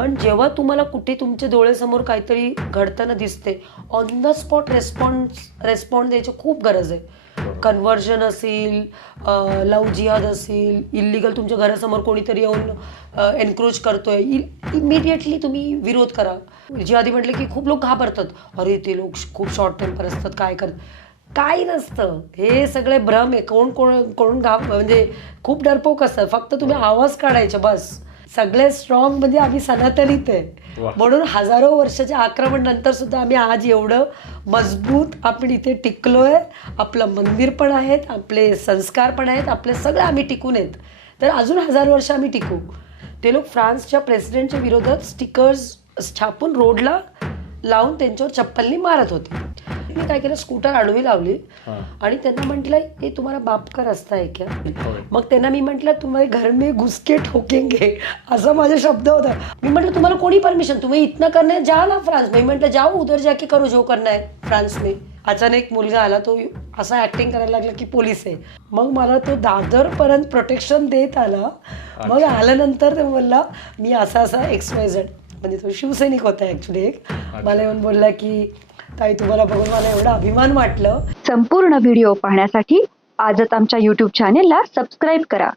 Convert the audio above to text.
पण जेव्हा तुम्हाला कुठे तुमच्या डोळ्यासमोर काहीतरी घडताना दिसते on the spot response respond द्यायची खूप गरज आहे. कन्व्हर्जन असेल लव जिहाद असेल इलिगल तुमच्या घरासमोर कोणीतरी येऊन एनक्रोच करतोय इमिडिएटली तुम्ही विरोध करा. जिहादी म्हटलं की खूप लोक घाबरतात. अरे ते लोक खूप शॉर्ट टेम्पर असतात काय करत? काही नसतं. हे सगळे भ्रम आहे. कोण कोण कोण घाब म्हणजे खूप डरपोक असतात. फक्त तुम्ही आवाज काढायचे बस. सगळे स्ट्रॉंग म्हणजे आम्ही सनातनीत आहे. म्हणून हजारो वर्षाच्या आक्रमण नंतर सुद्धा आम्ही आज एवढं मजबूत आपण इथे टिकलोय. आपलं मंदिर पण आहेत आपले संस्कार पण आहेत आपले सगळं आम्ही टिकून आहेत. तर अजून हजार वर्ष आम्ही टिकू. ते लोक फ्रान्सच्या प्रेसिडेंटच्या विरोधात स्टिकर्स छापून रोडला लावून त्यांच्यावर चप्पलनी मारत होते. मी काय केलं स्कूटर आडवी लावली. आणि त्यांना म्हटलं हे तुम्हाला बाप का रस्ता आहे क्या. मग त्यांना मी म्हटलं तुम्हाला घर में घुस के ठोकेंगे. असा माझा शब्द होता. मी म्हटलं तुम्हाला कोणी परमिशन तुम्ही इथनं करणे जा ना फ्रान्स. मी म्हटलं जाओ उधर जाके करो जो करना है फ्रान्स में अचानक एक मुलगा आला तो असा ऍक्टिंग करायला लागला की पोलीस आहे. मग मला तो दादर पर्यंत प्रोटेक्शन देत आला. मग आल्यानंतर ते बोलला मी असा असा एक्स वाय झेड म्हणजे तो शिवसैनिक होता ऍक्च्युली एक. मला येऊन बोलला की ताई तुम्हाला बघून मला एवढा अभिमान वाटलं. संपूर्ण व्हिडिओ पाहण्यासाठी आजच आमच्या यूट्यूब चॅनेलला सबस्क्राईब करा.